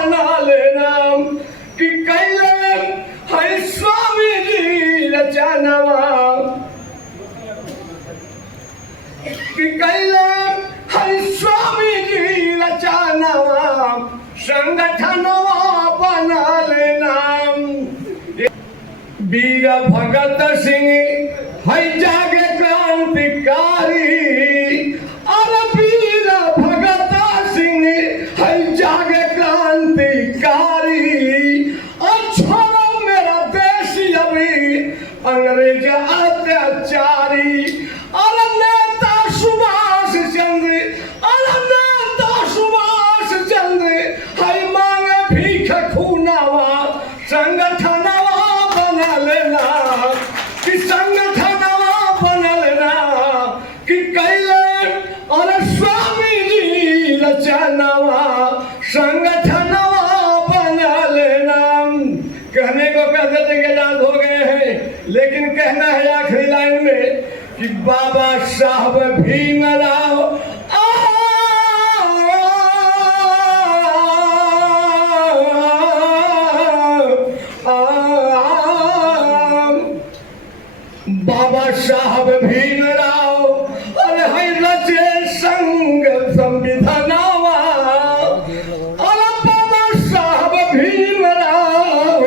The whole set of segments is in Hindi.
बना लेना कि कैले है स्वामी जी रचनवा कि कैले है स्वामी जी रचनवा संगठनवा बना लेना। वीर भगत सिंह है जागे क्रांतिकारी और वीर भगत सिंह है जागे क्रांतिकारी और छोड़ो मेरा देश अभी अंग्रेज अत्याचारी और नेता सुभाष चंद्र और नेता सुभाष चंद्र है मांगे भीख खूनावा संगठनवा बना लेना कि संगठनवा बना लेना कि कैले और स्वामी जी रचनवा संगठनवा बना लेना। कहने को कहते थे कि याद हो गए हैं, लेकिन कहना है आखिरी लाइन में कि बाबा साहब भीमराव बाबा साहब भीमराव अरे है रचे संग संविधानवा अरे बाबा साहब भीमराव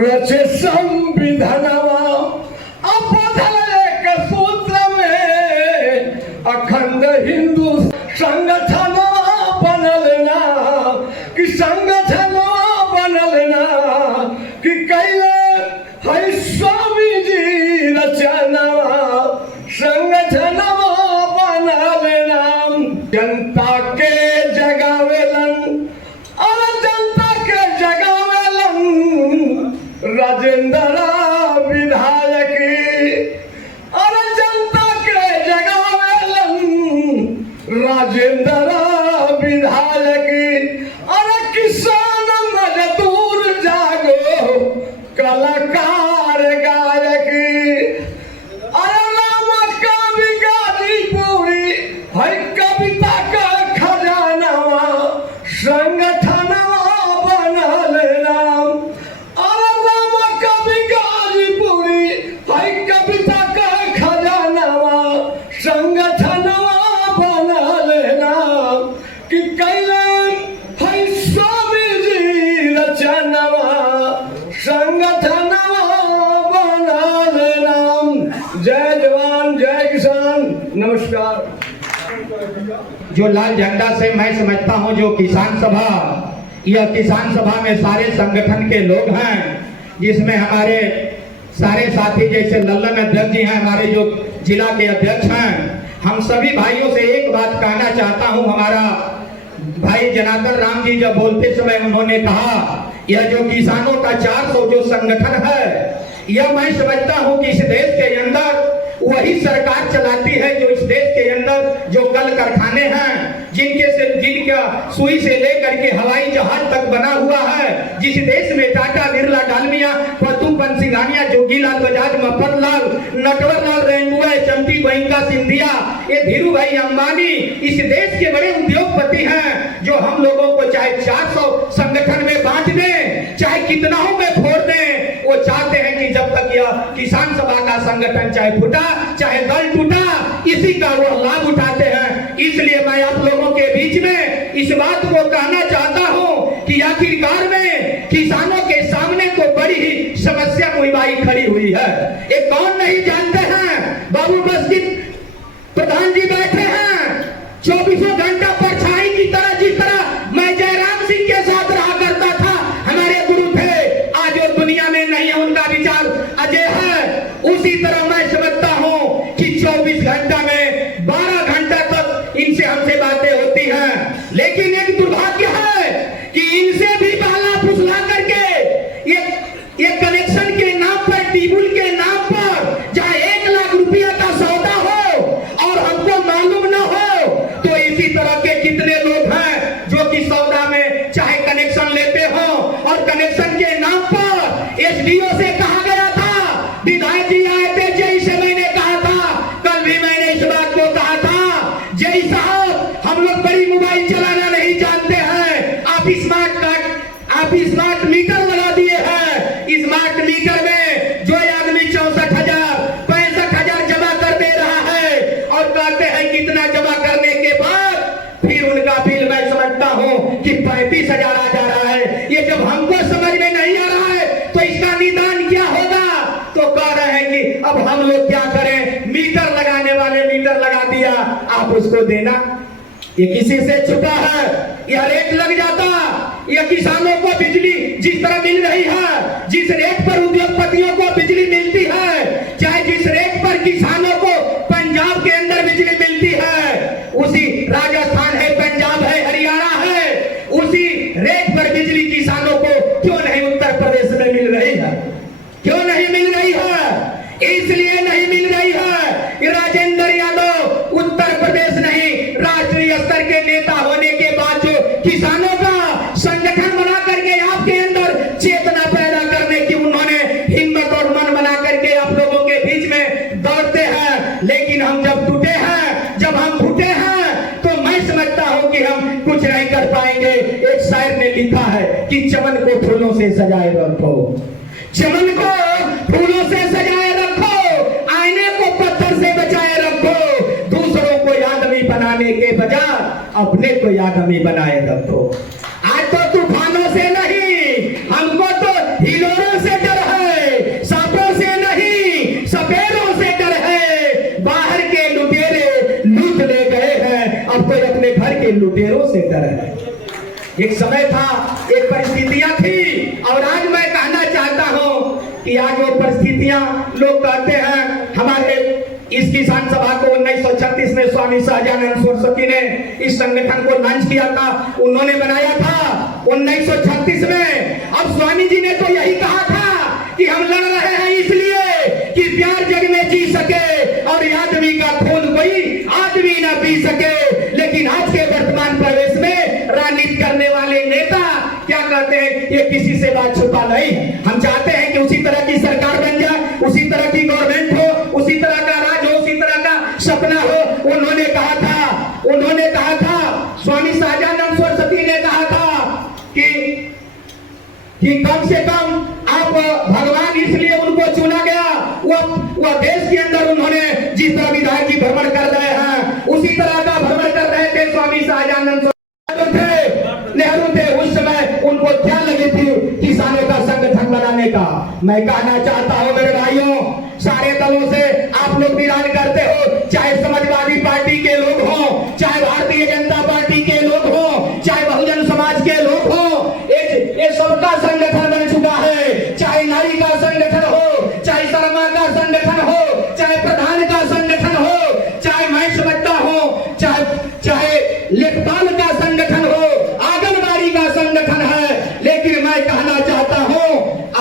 रचे संविधानवा अब बदल एक सूत्र में अखंड हिंदू संगठनवा बनलना कि संगठनवा बनलना कि कैले है स्वामी जी रचनवा संगठनवा बना लेना। जनता के जगावेलन और जनता के जगावेलन राजेंद्र विधायक और जनता के जगावेलन राजेंद्र विधायक और किसान मजदूर जागो कलाकार गायक अरे राम कवि गाजीपुरी है कविता का खजानवा संगठनवा बना लेना। अरे राम कवि गाजीपुरी है कविता का खजानवा संगठनवा बना लेना कि कैले है स्वामी जी रचनवा संगठनवा बना लेना। जय जवान जय किसान नमस्कार। जो लाल झंडा से मैं समझता हूं जो किसान सभा, यह किसान सभा में सारे संगठन के लोग हैं, जिसमें हमारे सारे साथी जैसे लल्लन अध्यक्ष जी हैं, हमारे जो जिला के अध्यक्ष हैं। हम सभी भाइयों से एक बात कहना चाहता हूं। हमारा भाई जनार्दन राम जी जब बोलते समय उन्होंने कहा यह जो किसानों का 400 जो संगठन है, यह मैं समझता हूं कि इस देश के अंदर वही सरकार चलाती है जो इस देश के अंदर जो कल कारखाने हैं, जिनका सुई से लेकर के हवाई जहाज तक बना हुआ है, जिस देश में टाटा बिरला डालमिया पतुपन सिंघानिया जोगीलाल बजाज मफतलाल नटवरलाल रेणुआ चंपी गोइंका सिंधिया ये धीरू भाई अंबानी इस देश के बड़े उद्योगपति हैं, जो हम लोगों को चाहे 400 संगठन में बांट दें, चाहे कितनाओं में फोड़ दें, वो चाहते हैं कि जब तक यह किसान सभा का संगठन चाहे फूटा चाहे दल टूटा, इसी का वो लाभ उठाते हैं। इसलिए मैं आप लोगों के बीच में इस बात को कहना चाहता हूं कि आखिरकार में किसानों के सामने तो बड़ी ही समस्या मुहिबाई खड़ी हुई है। ये कौन नहीं जानते हैं? बाबू मस्जिद प्रधान जी बैठे हैं, 24 घंटा परछाई की तरह, जिस तरह मैं जयराम सिंह के साथ रहा करता था, हमारे गुरु थे, आज वो दुनिया में नहीं है, उनका विचार अजय है। उसी तरह मैं समझता हूं कि 24 घंटा में 12 घंटा तक इनसे हमसे बातें होती हैं, लेकिन एक दुर्भाग्य है कि इनसे भी बहला फुसला करके ये कनेक्शन के नाम पर, टीबुल के नाम पर, चाहे 1 लाख रुपया का सौदा हो और हमको मालूम न हो, तो इसी तरह के कितने लोग हैं जो कि सौदा में चाहे कनेक्शन लेते हो, और कनेक्शन के नाम पर एसडीओ से कहा गया था, विधायक जी आए थे, जय से मैंने कहा था, कल भी मैंने इस बात को कहा था, जय साहब हम लोग बड़ी मोबाइल चलाना नहीं जानते हैं, आप स्मार्ट कार्ड आप स्मार्ट मीटर लगा दिए हैं। स्मार्ट मीटर में जो आदमी 64,000 65,000 जमा कर दे रहा है और कहते हैं कितना जमा करने के बाद फिर उनका बिल मैं समझता हूं कि 35,000 आ जा रहा है। ये जब हमको समझ में नहीं आ रहा है तो इसका निदान क्या होगा? तो कह रहे हैं कि अब हम लोग क्या करें, मीटर लगाने वाले मीटर लगा दिया, आप उसको देना, ये किसी से छुपा है, यह रेट लग जाता। यह किसानों को बिजली जिस तरह मिल रही है, जिस रेट पर उद्योगपतियों को बिजली मिलती है, चाहे जिस रेट पर किसानों को पंजाब के अंदर बिजली मिलती है, उसी राजस्थान है, पंजाब है, हरियाणा है, उसी रेट पर बिजली किसानों को क्यों नहीं उत्तर प्रदेश में मिल रही है? क्यों नहीं मिल रही है? इसलिए नहीं मिल रही है कि राजेंद्र यादव उत्तर प्रदेश नहीं, राष्ट्रीय स्तर के नेता होने के बाद जो किसानों का संगठन बना करके आपके अंदर चेतना पैदा करने की उन्होंने हिम्मत और मन बना करके आप लोगों के बीच में दौड़ते हैं। लेकिन हम जब टूटे हैं, जब हम फूटे हैं, तो मैं समझता हूं कि हम कुछ नहीं कर पाएंगे। एक शायर ने लिखा है कि चमन को फूलों से सजाए रखो, चमन को फूलों से सजाए रखो, आईने को पत्थर से बचाए रखो, दूसरों को आदमी बनाने के बजाय अपने को आदमी बनाए रखो। आज तो तूफानों से नहीं, हमको तो हिलोरों से डर है, सांपों से नहीं, सपेरों से डर है। बाहर के लुटेरे लूट ले गए हैं, अब तो अपने घर के लुटेरों से डर है। एक समय था, एक परिस्थितियां थी, और आज मैं कहना चाहता हूं कि आज वो परिस्थितियां, लोग कहते हैं हमारे इस किसान सभा को 1936 में स्वामी सहजानंद सरस्वती ने इस संगठन को लॉन्च किया था, उन्होंने बनाया था 1936 में। अब स्वामी जी ने तो यही कहा था कि हम लड़ रहे हैं इसलिए कि प्यार जग में जी सके और आदमी का खून कोई आदमी ना पी सके। लेकिन आज के वर्तमान प्रदेश में राजनीति करने वाले नेता क्या कहते हैं, ये किसी से बात छुपा नहीं, हम चाहते हैं कि उसी तरह की सरकार बन जाए, उसी तरह की गवर्नमेंट हो, उसी तरह का राज हो, उसी तरह का सपना हो। उन्होंने कहा था स्वामी सहजानंद सरस्वती ने कहा था कि कम से कम आप भगवान इसलिए उनको चुना गया, वह देश के अंदर उन्होंने जिस तरह विधायक की भ्रमण कर रहे हैं उसी तरह का भ्रमण कर रहे थे स्वामी सहजानंद नेहरू थे। उस समय उनको क्या लगी थी किसानों का संगठन बनाने का। मैं कहना चाहता हूं मेरे भाइयों, सारे दलों से आप लोग निराश करते हो, चाहे समाजवादी पार्टी के लोग हो, चाहे भारतीय जनता पार्टी के लोग हो, चाहे बहुजन समाज के लोग हो, ये सबका संगठन बन चुका है। चाहे नारी का संगठन हो, चाहे शर्मा का संगठन हो, चाहे प्रधान का संगठन हो, चाहे मैं समझता हूं चाहे लेखपाल का संगठन हो, आंगनबाड़ी का संगठन है। लेकिन मैं कहना चाहता हूं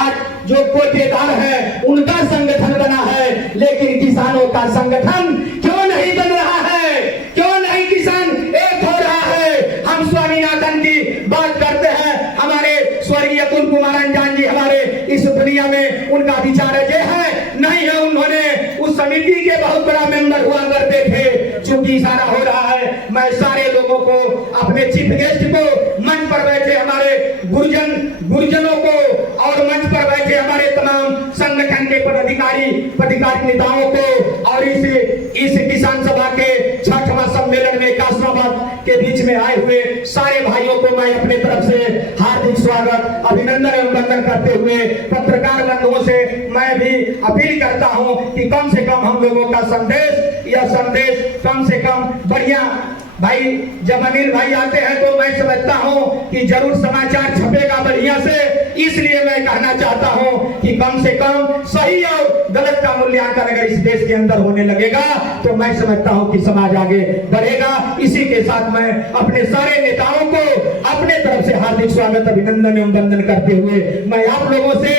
आज जो कोटेदार है उनका संगठन बना है, लेकिन किसानों का संगठन क्यों नहीं बन रहा है? क्यों नहीं किसान एक हो रहा है? हम स्वामीनाथन की बात करते हैं, हमारे स्वर्गीय अतुल कुमार अंजान जी हमारे इस दुनिया में उनका विचार अजय है नहीं है। उन्होंने उस समिति के बहुत बड़ा मेंबर हुआ करते थे। चूंकि इशारा हो रहा है, मैं सारे लोगों को, अपने चीफ गेस्ट को, मंच पर बैठे हमारे गुरुजनों को और मंच पर बैठे हमारे तमाम संगठन के पदाधिकारी नेताओं को और इस किसान सभा के 6वां सम्मेलन में कासमाबाद के बीच में आए हुए सारे भाइयों को मैं अपने तरफ से हार्दिक स्वागत, अभिनंदन एवं वंदन करते हुए पत्रकार बंधुओं से मैं भी अपील करता हूं कि कम से कम हम लोगों का संदेश, यह संदेश कम से कम बढ़िया भाई, जब अनिल भाई आते हैं तो मैं समझता हूं कि जरूर समाचार छपेगा बढ़िया से। इसलिए मैं कहना चाहता हूं कि कम से कम सही और गलत का मूल्यांकन अगर इस देश के अंदर होने लगेगा तो मैं समझता हूं कि समाज आगे बढ़ेगा। इसी के साथ मैं अपने सारे नेताओं को अपने तरफ से हार्दिक स्वागत, अभिनंदन एवं वंदन करते हुए मैं आप लोगों से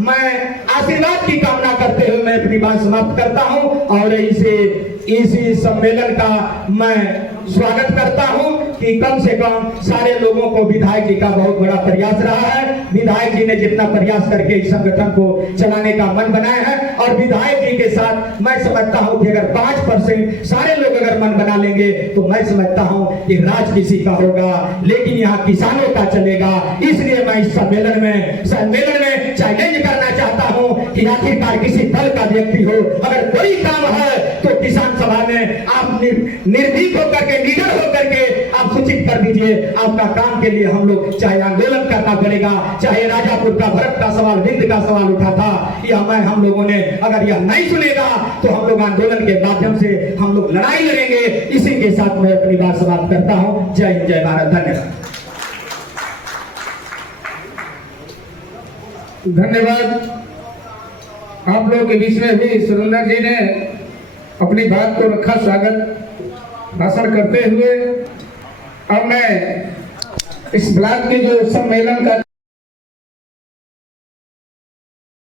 मैं आशीर्वाद की कामना करते हुए मैं अपनी बात समाप्त करता हूं और इसी सम्मेलन का मैं स्वागत करता हूं कि कम से कम सारे लोगों को विधायक जी का बहुत बड़ा प्रयास रहा है। विधायक जी ने जितना प्रयास करके इस संगठन को चलाने का मन बनाया है, और विधायक जी के साथ मैं समझता हूं कि अगर 5% सारे लोग अगर मन बना लेंगे तो मैं समझता हूं कि राज किसी का होगा, लेकिन यहाँ किसानों का चलेगा। इसलिए मैं इस सम्मेलन में चैलेंज करना चाहता हूं कि आखिरकार किसी दल का व्यक्ति हो, अगर कोई काम है तो किसान सभा में आप निर्भीक होकर के, निडर होकर के आप सूचित कर दीजिए। आपका काम के लिए हम लोग चाहे आंदोलन करना पड़ेगा, चाहे राजापुर का भरत का सवाल, विंध्य का सवाल उठा था, या हम लोगों ने अगर यह नहीं सुनेगा तो हम लोग आंदोलन के माध्यम से हम लोग लड़ाई लड़ेंगे। इसी के साथ मैं अपनी बात समाप्त करता हूं। जय हिंद, जय भारत, धन्यवाद। धन्यवाद। आप लोगों के बीच में भी सुरेंद्र जी ने अपनी बात को रखा, स्वागत भाषण करते हुए। अब मैं इस ब्लॉक के जो सम्मेलन का